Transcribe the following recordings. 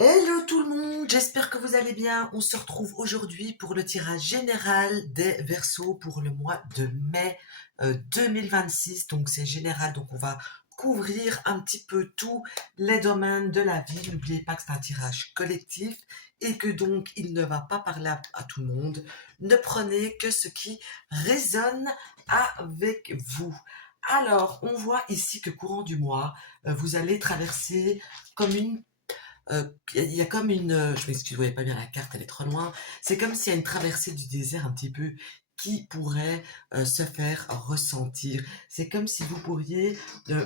Hello tout le monde, j'espère que vous allez bien. On se retrouve aujourd'hui pour le tirage général des Verseaux pour le mois de mai 2026. Donc c'est général, donc on va couvrir un petit peu tous les domaines de la vie. N'oubliez pas que c'est un tirage collectif et que donc il ne va pas parler à tout le monde. Ne prenez que ce qui résonne avec vous. Alors, on voit ici que courant du mois, vous allez traverser comme une il y a comme une, je m'excuse, vous voyez pas bien la carte, elle est trop loin. C'est comme s'il y a une traversée du désert un petit peu qui pourrait se faire ressentir. C'est comme si vous pourriez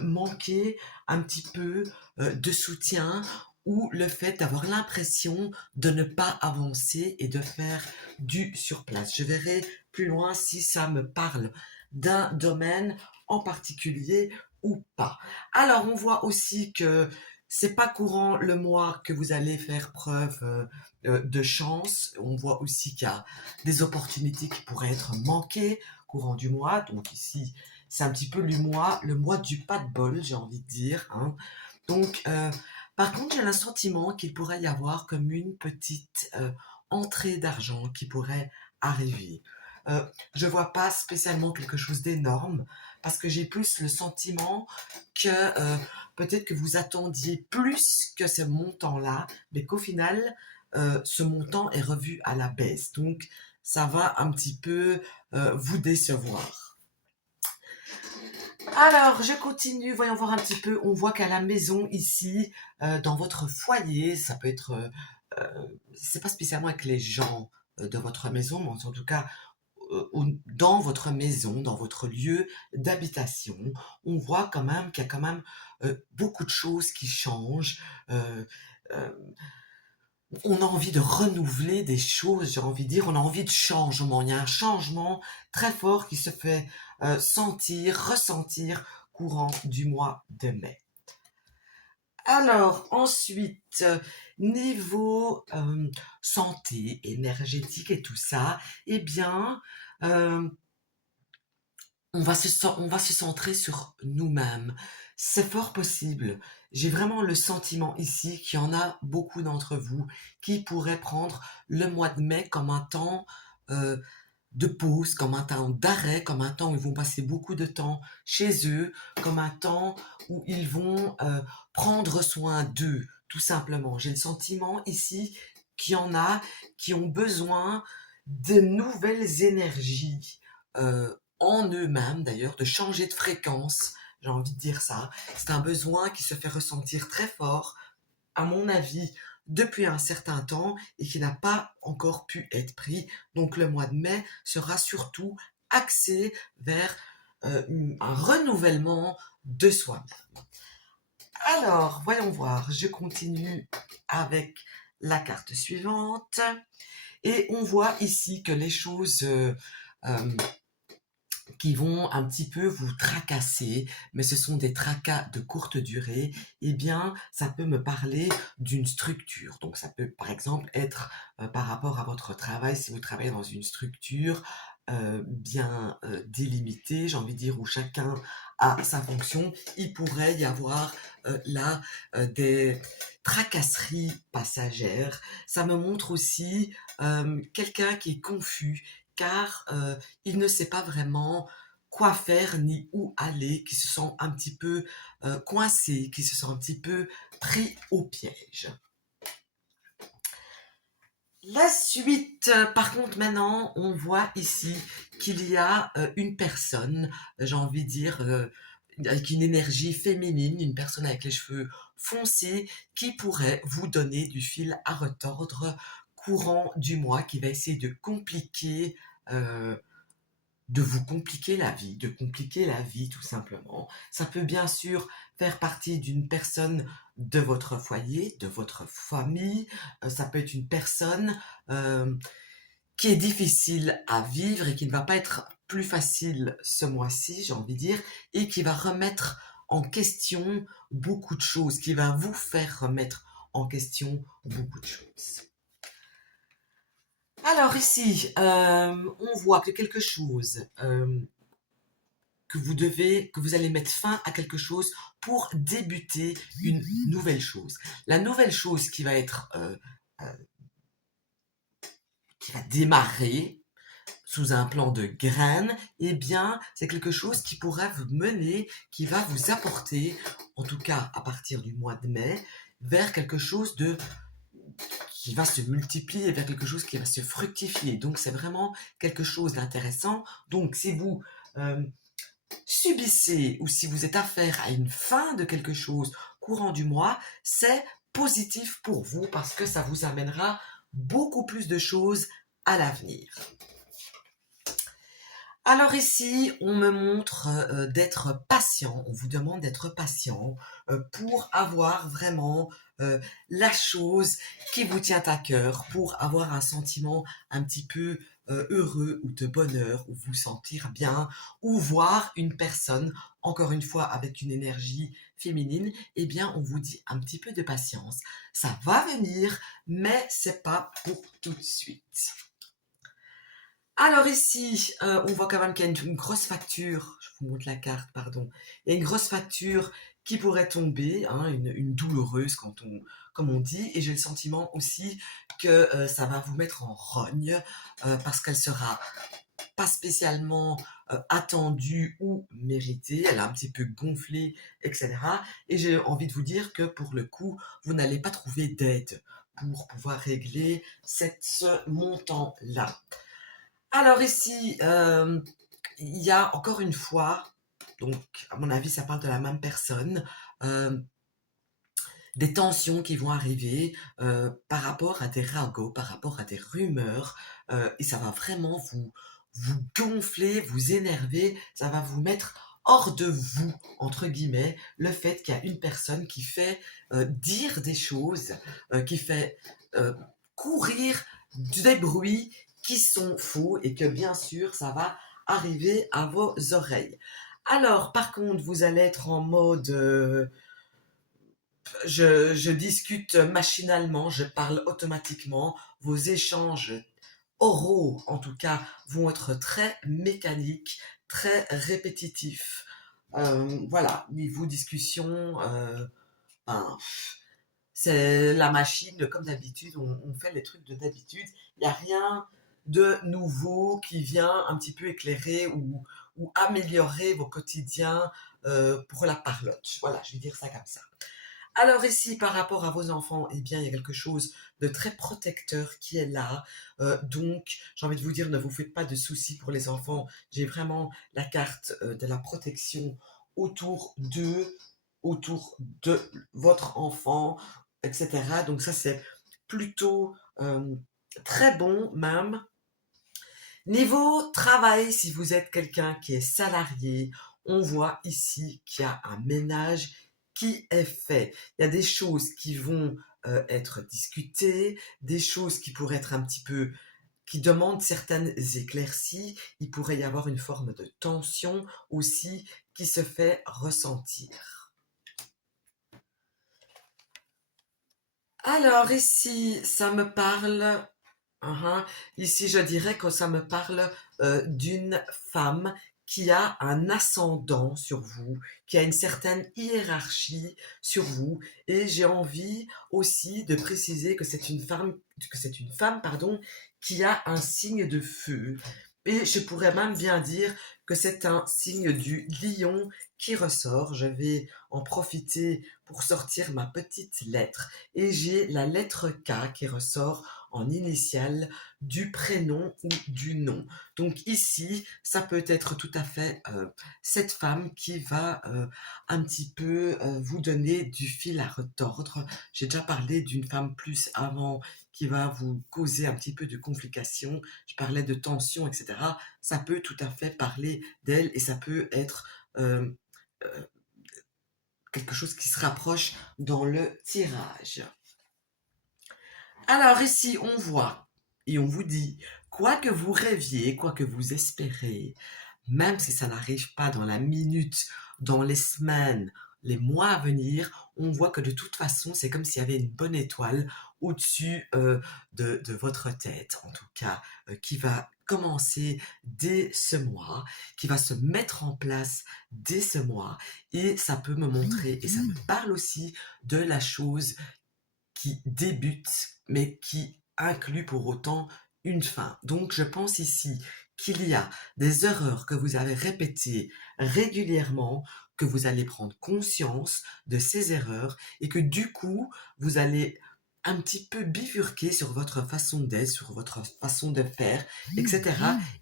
manquer un petit peu de soutien ou le fait d'avoir l'impression de ne pas avancer et de faire du surplace. Je verrai plus loin si ça me parle d'un domaine en particulier ou pas. Alors, on voit aussi que c'est pas courant le mois que vous allez faire preuve de chance. On voit aussi qu'il y a des opportunités qui pourraient être manquées courant du mois. Donc ici, c'est un petit peu le mois du pas de bol, j'ai envie de dire, hein. Donc, par contre, j'ai le sentiment qu'il pourrait y avoir comme une petite entrée d'argent qui pourrait arriver. Je vois pas spécialement quelque chose d'énorme parce que j'ai plus le sentiment que peut-être que vous attendiez plus que ce montant-là, mais qu'au final, ce montant est revu à la baisse. Donc, ça va un petit peu vous décevoir. Alors, je continue, voyons voir un petit peu. On voit qu'à la maison, ici, dans votre foyer, ça peut être, c'est pas spécialement avec les gens de votre maison, mais en tout cas, dans votre maison, dans votre lieu d'habitation, on voit quand même qu'il y a quand même beaucoup de choses qui changent. Euh, euh, on a envie de renouveler des choses, j'ai envie de dire, on a envie de changement. Il y a un changement très fort qui se fait sentir, ressentir courant du mois de mai. Alors, ensuite, niveau santé, énergétique et tout ça, eh bien, euh, on va se centrer sur nous-mêmes. C'est fort possible. J'ai vraiment le sentiment ici qu'il y en a beaucoup d'entre vous qui pourraient prendre le mois de mai comme un temps euh, de pause, comme un temps d'arrêt, comme un temps où ils vont passer beaucoup de temps chez eux, comme un temps où ils vont prendre soin d'eux, tout simplement. J'ai le sentiment ici qu'il y en a qui ont besoin de nouvelles énergies en eux-mêmes, d'ailleurs, de changer de fréquence. J'ai envie de dire ça. C'est un besoin qui se fait ressentir très fort, à mon avis, depuis un certain temps et qui n'a pas encore pu être pris. Donc le mois de mai sera surtout axé vers un renouvellement de soi. Alors, voyons voir, je continue avec la carte suivante. Et on voit ici que les choses euh, qui vont un petit peu vous tracasser, mais ce sont des tracas de courte durée, eh bien, ça peut me parler d'une structure. Donc, ça peut, par exemple, être par rapport à votre travail, si vous travaillez dans une structure bien délimitée, j'ai envie de dire, où chacun a sa fonction, il pourrait y avoir là des tracasseries passagères. Ça me montre aussi quelqu'un qui est confus, car il ne sait pas vraiment quoi faire ni où aller, qui se sent un petit peu coincé, qui se sent un petit peu pris au piège. La suite, par contre, maintenant, on voit ici qu'il y a une personne, j'ai envie de dire, avec une énergie féminine, une personne avec les cheveux foncés, qui pourrait vous donner du fil à retordre courant du mois, qui va essayer euh, de vous compliquer la vie, de compliquer la vie tout simplement. Ça peut bien sûr faire partie d'une personne de votre foyer, de votre famille. Ça peut être une personne qui est difficile à vivre et qui ne va pas être plus facile ce mois-ci, j'ai envie de dire, et qui va remettre en question beaucoup de choses, qui va vous faire remettre en question beaucoup de choses. Alors ici, on voit que quelque chose que vous allez mettre fin à quelque chose pour débuter une nouvelle chose. La nouvelle chose qui va être, qui va démarrer sous un plan de graines, eh bien, c'est quelque chose qui pourra vous mener, qui va vous apporter, en tout cas à partir du mois de mai, vers quelque chose de qui va se multiplier, vers quelque chose qui va se fructifier. Donc, c'est vraiment quelque chose d'intéressant. Donc, si vous subissez ou si vous êtes affaire à une fin de quelque chose courant du mois, c'est positif pour vous parce que ça vous amènera beaucoup plus de choses à l'avenir. Alors ici, on me montre d'être patient, on vous demande d'être patient pour avoir vraiment la chose qui vous tient à cœur, pour avoir un sentiment un petit peu heureux ou de bonheur, ou vous sentir bien, ou voir une personne, encore une fois avec une énergie féminine, eh bien on vous dit un petit peu de patience. Ça va venir, mais c'est pas pour tout de suite. Alors ici, on voit quand même qu'il y a une grosse facture, je vous montre la carte, pardon. Il y a une grosse facture qui pourrait tomber, hein, une douloureuse comme on dit, et j'ai le sentiment aussi que ça va vous mettre en rogne parce qu'elle sera pas spécialement attendue ou méritée, elle a un petit peu gonflé, etc. Et j'ai envie de vous dire que pour le coup, vous n'allez pas trouver d'aide pour pouvoir régler ce montant-là. Alors ici, il y a encore une fois, donc à mon avis ça parle de la même personne, des tensions qui vont arriver par rapport à des ragots, par rapport à des rumeurs, et ça va vraiment vous gonfler, vous énerver, ça va vous mettre hors de vous, entre guillemets, le fait qu'il y a une personne qui fait dire des choses, qui fait courir des bruits qui sont faux et que bien sûr ça va arriver à vos oreilles. Alors par contre vous allez être en mode je discute machinalement, je parle automatiquement, vos échanges oraux en tout cas vont être très mécaniques, très répétitifs. Voilà, niveau discussion, ben, c'est la machine, comme d'habitude, on fait les trucs de d'habitude. Il n'y a rien de nouveau qui vient un petit peu éclairer ou améliorer vos quotidiens pour la parlotte. Voilà, je vais dire ça comme ça. Alors ici, par rapport à vos enfants, eh bien, il y a quelque chose de très protecteur qui est là. Donc, j'ai envie de vous dire, ne vous faites pas de soucis pour les enfants. J'ai vraiment la carte de la protection autour d'eux, autour de votre enfant, etc. Donc ça, c'est plutôt très bon même. Niveau travail, si vous êtes quelqu'un qui est salarié, on voit ici qu'il y a un ménage qui est fait. Il y a des choses qui vont être discutées, des choses qui pourraient être un petit peu qui demandent certaines éclaircies. Il pourrait y avoir une forme de tension aussi qui se fait ressentir. Alors ici, ça me parle. Ici, je dirais que ça me parle d'une femme qui a un ascendant sur vous, qui a une certaine hiérarchie sur vous, et j'ai envie aussi de préciser que c'est une femme, pardon, qui a un signe de feu. Et je pourrais même bien dire que c'est un signe du lion qui ressort. Je vais en profiter pour sortir ma petite lettre. Et j'ai la lettre K qui ressort en initiale du prénom ou du nom. Donc ici, ça peut être tout à fait cette femme qui va un petit peu vous donner du fil à retordre. J'ai déjà parlé d'une femme plus avant qui va vous causer un petit peu de complications. Je parlais de tension, etc. Ça peut tout à fait parler d'elle et ça peut être euh, euh, quelque chose qui se rapproche dans le tirage. Alors ici, on voit et on vous dit, quoi que vous rêviez, quoi que vous espérez, même si ça n'arrive pas dans la minute, dans les semaines, les mois à venir, on voit que de toute façon, c'est comme s'il y avait une bonne étoile au-dessus de votre tête, en tout cas, qui va commencer dès ce mois, qui va se mettre en place dès ce mois, et ça peut me montrer, et ça me parle aussi de la chose qui débute, mais qui inclut pour autant une fin. Donc je pense ici qu'il y a des erreurs que vous avez répétées régulièrement, que vous allez prendre conscience de ces erreurs et que du coup, vous allez un petit peu bifurquer sur votre façon d'être, sur votre façon de faire, etc.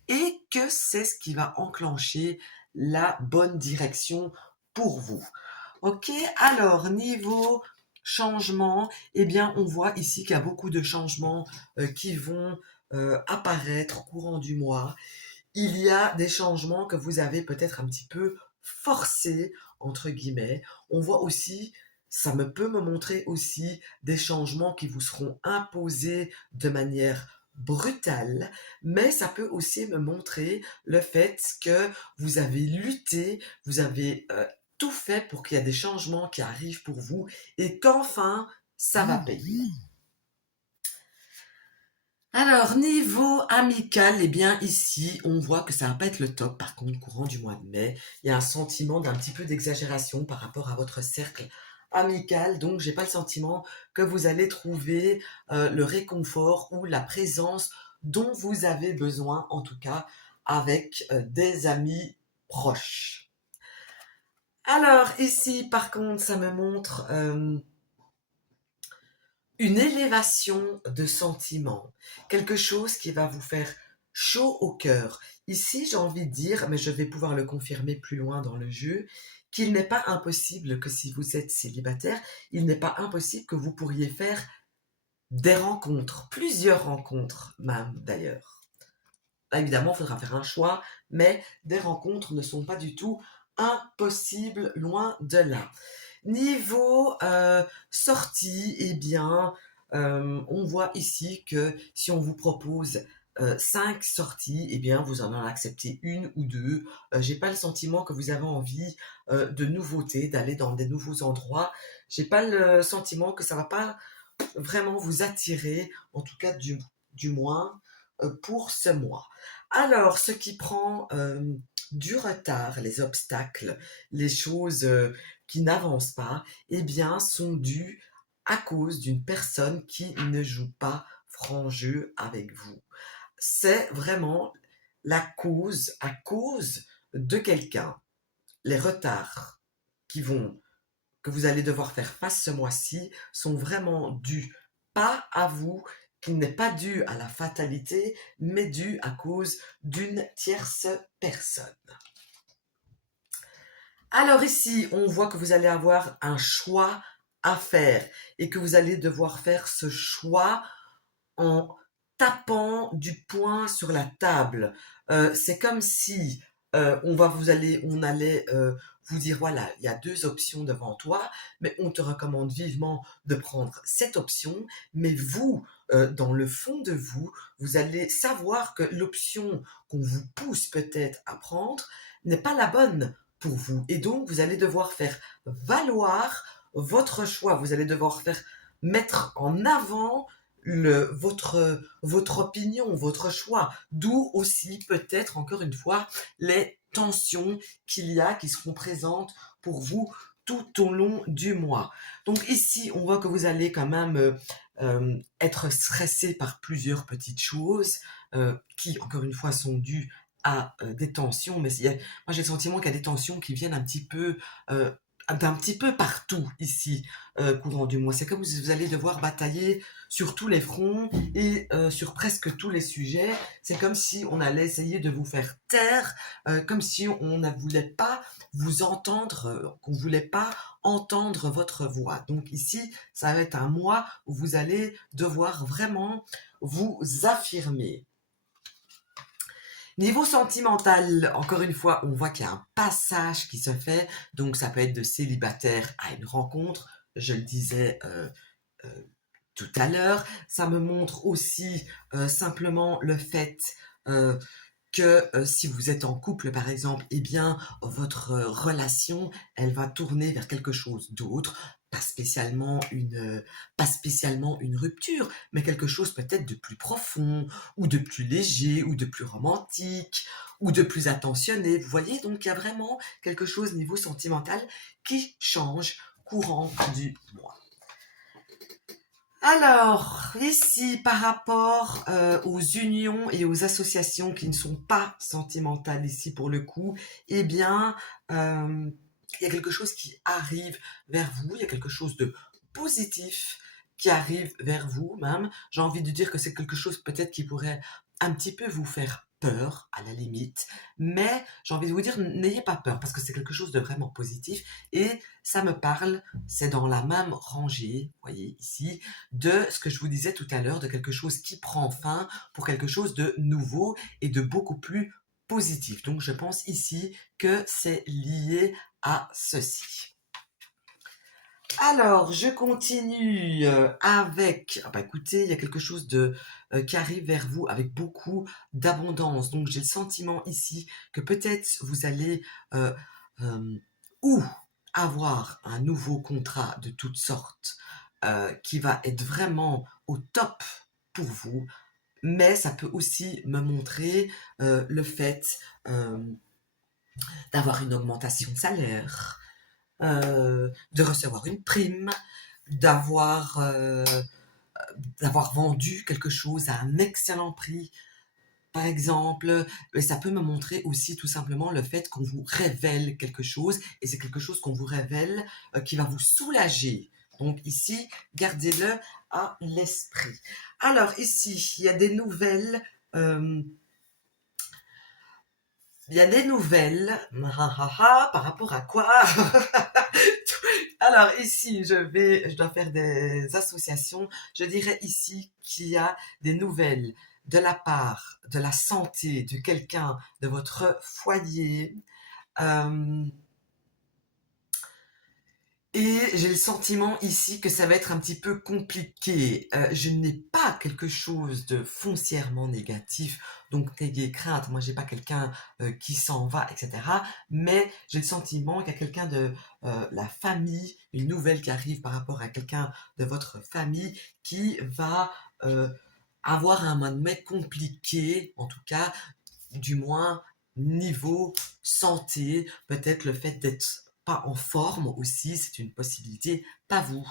Et que c'est ce qui va enclencher la bonne direction pour vous. Ok, alors niveau changement, eh bien on voit ici qu'il y a beaucoup de changements qui vont apparaître au courant du mois. Il y a des changements que vous avez peut-être un petit peu forcés, entre guillemets. On voit aussi, ça peut me montrer aussi des changements qui vous seront imposés de manière brutale, mais ça peut aussi me montrer le fait que vous avez lutté, vous avez tout fait pour qu'il y ait des changements qui arrivent pour vous et qu'enfin, ça va payer. Alors, niveau amical, eh bien, ici, on voit que ça va pas être le top. Par contre, courant du mois de mai, il y a un sentiment d'un petit peu d'exagération par rapport à votre cercle amical. Donc, j'ai pas le sentiment que vous allez trouver le réconfort ou la présence dont vous avez besoin, en tout cas, avec des amis proches. Alors, ici, par contre, ça me montre une élévation de sentiments, quelque chose qui va vous faire chaud au cœur. Ici, j'ai envie de dire, mais je vais pouvoir le confirmer plus loin dans le jeu, qu'il n'est pas impossible que si vous êtes célibataire, il n'est pas impossible que vous pourriez faire des rencontres, plusieurs rencontres même d'ailleurs. Là, évidemment, il faudra faire un choix, mais des rencontres ne sont pas du tout impossibles, loin de là. Niveau sortie, eh bien, on voit ici que si on vous propose 5 sorties, eh bien, vous en acceptez une ou deux. J'ai pas le sentiment que vous avez envie de nouveautés, d'aller dans des nouveaux endroits. J'ai pas le sentiment que ça va pas vraiment vous attirer, en tout cas du moins pour ce mois. Alors, ce qui prend du retard, les obstacles, les choses qui n'avancent pas, eh bien, sont dus à cause d'une personne qui ne joue pas franc jeu avec vous. C'est vraiment la cause, à cause de quelqu'un. Les retards qui vont que vous allez devoir faire face ce mois-ci sont vraiment dus pas à vous, qui n'est pas dû à la fatalité, mais dû à cause d'une tierce personne. Alors ici, on voit que vous allez avoir un choix à faire et que vous allez devoir faire ce choix en tapant du poing sur la table. C'est comme si on allait vous dire voilà, il y a deux options devant toi, mais on te recommande vivement de prendre cette option. Mais vous, dans le fond de vous, vous allez savoir que l'option qu'on vous pousse peut-être à prendre n'est pas la bonne pour vous. Et donc, vous allez devoir faire valoir votre choix. Vous allez devoir faire mettre en avant votre opinion, votre choix. D'où aussi peut-être encore une fois les tensions qu'il y a qui seront présentes pour vous tout au long du mois. Donc ici, on voit que vous allez quand même être stressé par plusieurs petites choses qui, encore une fois, sont dues à des tensions. Mais moi, j'ai le sentiment qu'il y a des tensions qui viennent un petit peu d'un petit peu partout ici, courant du mois. C'est comme si vous allez devoir batailler sur tous les fronts et sur presque tous les sujets. C'est comme si on allait essayer de vous faire taire, comme si on ne voulait pas vous entendre, qu'on ne voulait pas entendre votre voix. Donc ici, ça va être un mois où vous allez devoir vraiment vous affirmer. Niveau sentimental, encore une fois, on voit qu'il y a un passage qui se fait, donc ça peut être de célibataire à une rencontre, je le disais tout à l'heure. Ça me montre aussi simplement le fait que si vous êtes en couple, par exemple, eh bien, votre relation, elle va tourner vers quelque chose d'autre, pas spécialement une rupture, mais quelque chose peut-être de plus profond, ou de plus léger, ou de plus romantique, ou de plus attentionné. Vous voyez, donc il y a vraiment quelque chose niveau sentimental qui change courant du mois. Alors, ici, par rapport aux unions et aux associations qui ne sont pas sentimentales ici pour le coup, eh bien, euh, il y a quelque chose qui arrive vers vous, il y a quelque chose de positif qui arrive vers vous même. J'ai envie de dire que c'est quelque chose peut-être qui pourrait un petit peu vous faire peur, à la limite, mais j'ai envie de vous dire, n'ayez pas peur, parce que c'est quelque chose de vraiment positif, et ça me parle, c'est dans la même rangée, vous voyez ici, de ce que je vous disais tout à l'heure, de quelque chose qui prend fin pour quelque chose de nouveau et de beaucoup plus positif. Donc je pense ici que c'est lié à ceci. Alors, je continue avec... Ah bah écoutez, il y a quelque chose qui arrive vers vous avec beaucoup d'abondance. Donc j'ai le sentiment ici que peut-être vous allez euh, euh, ou avoir un nouveau contrat de toutes sortes qui va être vraiment au top pour vous, mais ça peut aussi me montrer le fait d'avoir une augmentation de salaire, de recevoir une prime, d'avoir d'avoir vendu quelque chose à un excellent prix, par exemple. Et ça peut me montrer aussi tout simplement le fait qu'on vous révèle quelque chose, et c'est quelque chose qu'on vous révèle qui va vous soulager. Donc ici, gardez-le à l'esprit. Alors ici, il y a des nouvelles. euh, il y a des nouvelles. Par rapport à quoi? Alors ici, je dois faire des associations. Je dirais ici qu'il y a des nouvelles de la part de la santé de quelqu'un de votre foyer. Euh, et j'ai le sentiment ici que ça va être un petit peu compliqué. Je n'ai pas quelque chose de foncièrement négatif, donc n'ayez crainte. Moi, j'ai pas quelqu'un qui s'en va, etc. Mais j'ai le sentiment qu'il y a quelqu'un de la famille, une nouvelle qui arrive par rapport à quelqu'un de votre famille qui va avoir un mois de mai compliqué, en tout cas, du moins niveau santé, peut-être le fait d'être pas en forme aussi, c'est une possibilité, pas vous,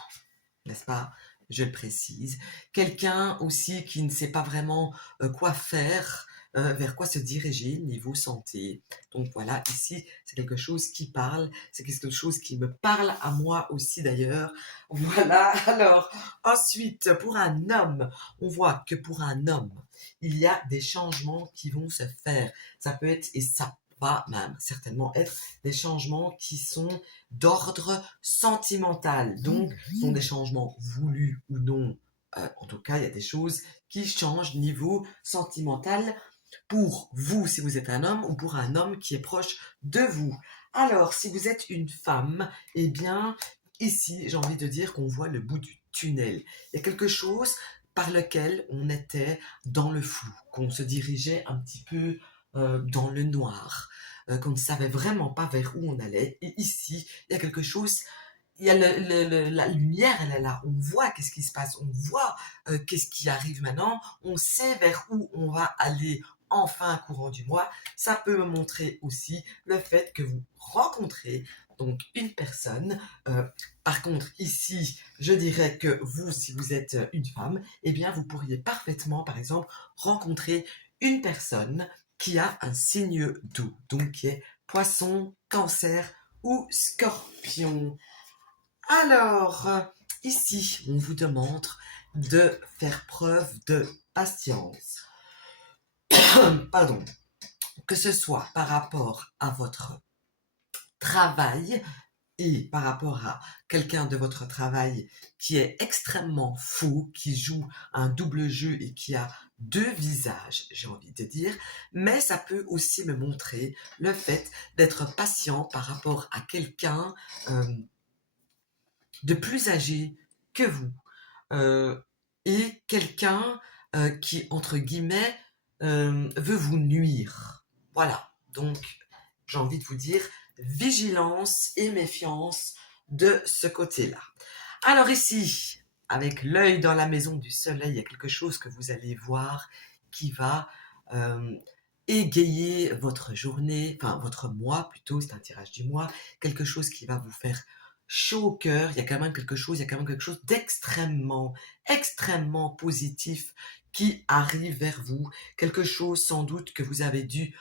n'est-ce pas? Je le précise. Quelqu'un aussi qui ne sait pas vraiment quoi faire, vers quoi se diriger niveau santé. Donc voilà, ici, c'est quelque chose qui parle, c'est quelque chose qui me parle à moi aussi d'ailleurs. Voilà, alors, ensuite, pour un homme, on voit que pour un homme, il y a des changements qui vont se faire. Ça peut être, et ça va même certainement être, des changements qui sont d'ordre sentimental. Donc, ce sont des changements voulus ou non. En tout cas, il y a des choses qui changent niveau sentimental pour vous si vous êtes un homme, ou pour un homme qui est proche de vous. Alors, si vous êtes une femme, eh bien, ici, j'ai envie de dire qu'on voit le bout du tunnel. Il y a quelque chose par lequel on était dans le flou, qu'on se dirigeait un petit peu dans le noir, qu'on ne savait vraiment pas vers où on allait. Et ici, il y a quelque chose, il y a la lumière, elle est là. On voit qu'est-ce qui se passe, on voit qu'est-ce qui arrive maintenant, on sait vers où on va aller enfin courant du mois. Ça peut me montrer aussi le fait que vous rencontrez donc une personne. Par contre, ici, je dirais que vous, si vous êtes une femme, eh bien, vous pourriez parfaitement, par exemple, rencontrer une personne qui a un signe d'eau, donc qui est poisson, cancer ou scorpion. Alors, ici, on vous demande de faire preuve de patience. Pardon. Que ce soit par rapport à votre travail et par rapport à quelqu'un de votre travail qui est extrêmement faux, qui joue un double jeu et qui a deux visages, j'ai envie de dire, mais ça peut aussi me montrer le fait d'être patient par rapport à quelqu'un de plus âgé que vous, euh, et quelqu'un qui, entre guillemets, veut vous nuire. Voilà, donc j'ai envie de vous dire vigilance et méfiance de ce côté-là. Alors ici, avec l'œil dans la maison du soleil, il y a quelque chose que vous allez voir qui va euh, égayer votre journée, enfin votre mois plutôt, c'est un tirage du mois, quelque chose qui va vous faire chaud au cœur, il y a quand même quelque chose, il y a quand même quelque chose extrêmement positif qui arrive vers vous, quelque chose sans doute que vous avez dû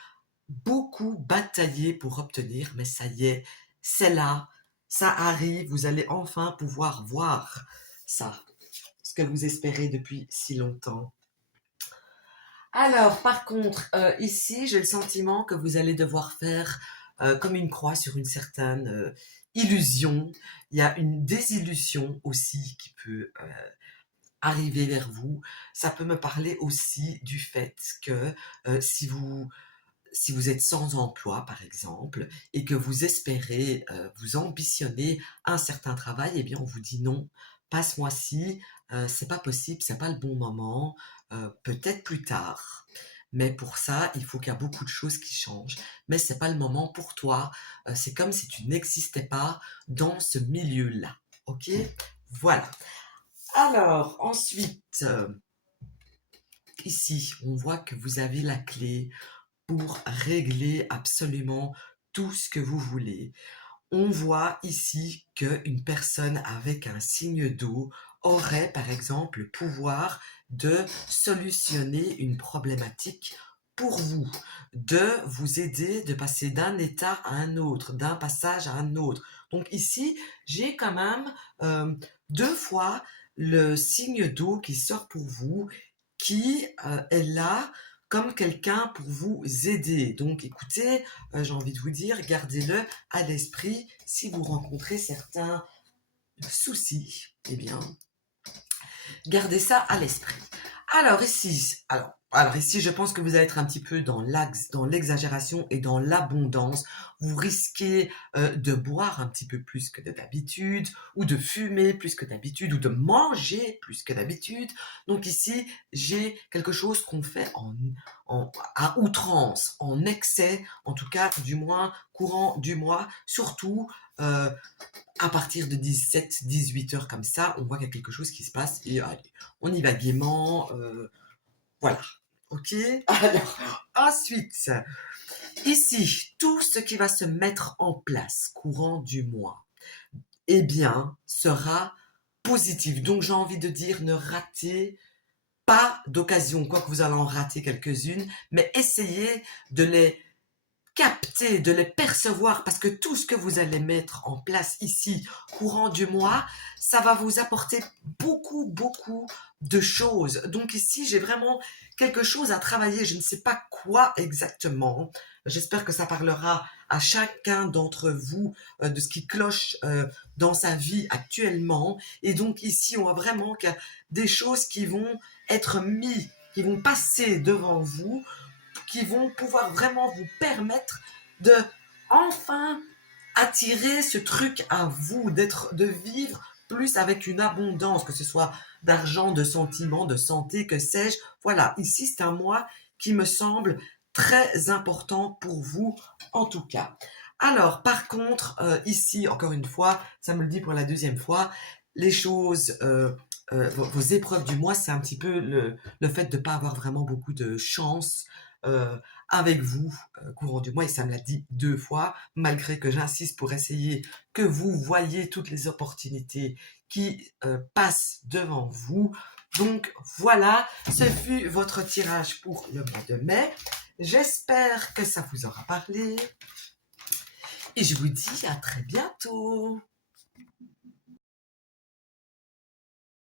beaucoup batailler pour obtenir, mais ça y est, c'est là, ça arrive, vous allez enfin pouvoir voir ça, ce que vous espérez depuis si longtemps. Alors, par contre, ici, j'ai le sentiment que vous allez devoir faire comme une croix sur une certaine illusion. Il y a une désillusion aussi qui peut arriver vers vous. Ça peut me parler aussi du fait que si vous êtes sans emploi, par exemple, et que vous espérez, vous ambitionnez un certain travail, eh bien, on vous dit non, pas ce mois-ci, c'est pas possible, c'est pas le bon moment, peut-être plus tard. Mais pour ça, il faut qu'il y a beaucoup de choses qui changent. Mais c'est pas le moment pour toi. C'est comme si tu n'existais pas dans ce milieu-là. Ok? Voilà. Alors, ensuite, ici, on voit que vous avez la clé pour régler absolument tout ce que vous voulez. On voit ici qu'une personne avec un signe d'eau aurait par exemple le pouvoir de solutionner une problématique pour vous, de vous aider de passer d'un état à un autre, d'un passage à un autre. Donc ici, j'ai quand même deux fois le signe d'eau qui sort pour vous, qui est là comme quelqu'un pour vous aider. Donc écoutez, j'ai envie de vous dire, gardez-le à l'esprit si vous rencontrez certains soucis. Eh bien, gardez ça à l'esprit. Alors ici, je pense que vous allez être un petit peu dans l'axe, dans l'exagération et dans l'abondance. Vous risquez de boire un petit peu plus que d'habitude, ou de fumer plus que d'habitude, ou de manger plus que d'habitude. Donc ici, j'ai quelque chose qu'on fait à outrance, en excès, en tout cas, du moins courant du mois, surtout à partir de 17, 18 heures comme ça, on voit qu'il y a quelque chose qui se passe et allez, on y va gaiement, voilà. Ok. Alors, ensuite, ici, tout ce qui va se mettre en place courant du mois, eh bien, sera positif. Donc, j'ai envie de dire, ne ratez pas d'occasion, quoique vous allez en rater quelques-unes, mais essayez de les capter, de les percevoir, parce que tout ce que vous allez mettre en place ici, courant du mois, ça va vous apporter beaucoup de choses. Donc ici, j'ai vraiment quelque chose à travailler, je ne sais pas quoi exactement. J'espère que ça parlera à chacun d'entre vous de ce qui cloche dans sa vie actuellement. Et donc ici, on voit vraiment qu'il y a des choses qui vont être mises, qui vont passer devant vous, qui vont pouvoir vraiment vous permettre de enfin attirer ce truc à vous, de vivre plus avec une abondance, que ce soit d'argent, de sentiments, de santé, que sais-je. Voilà, ici c'est un mois qui me semble très important pour vous en tout cas. Alors par contre, ici encore une fois, ça me le dit pour la deuxième fois, les choses, vos épreuves du mois, c'est un petit peu le fait de ne pas avoir vraiment beaucoup de chance avec vous courant du mois, et ça me l'a dit deux fois, malgré que j'insiste pour essayer que vous voyez toutes les opportunités qui passent devant vous. Donc voilà, ce fut votre tirage pour le mois de mai. J'espère que ça vous aura parlé et je vous dis à très bientôt.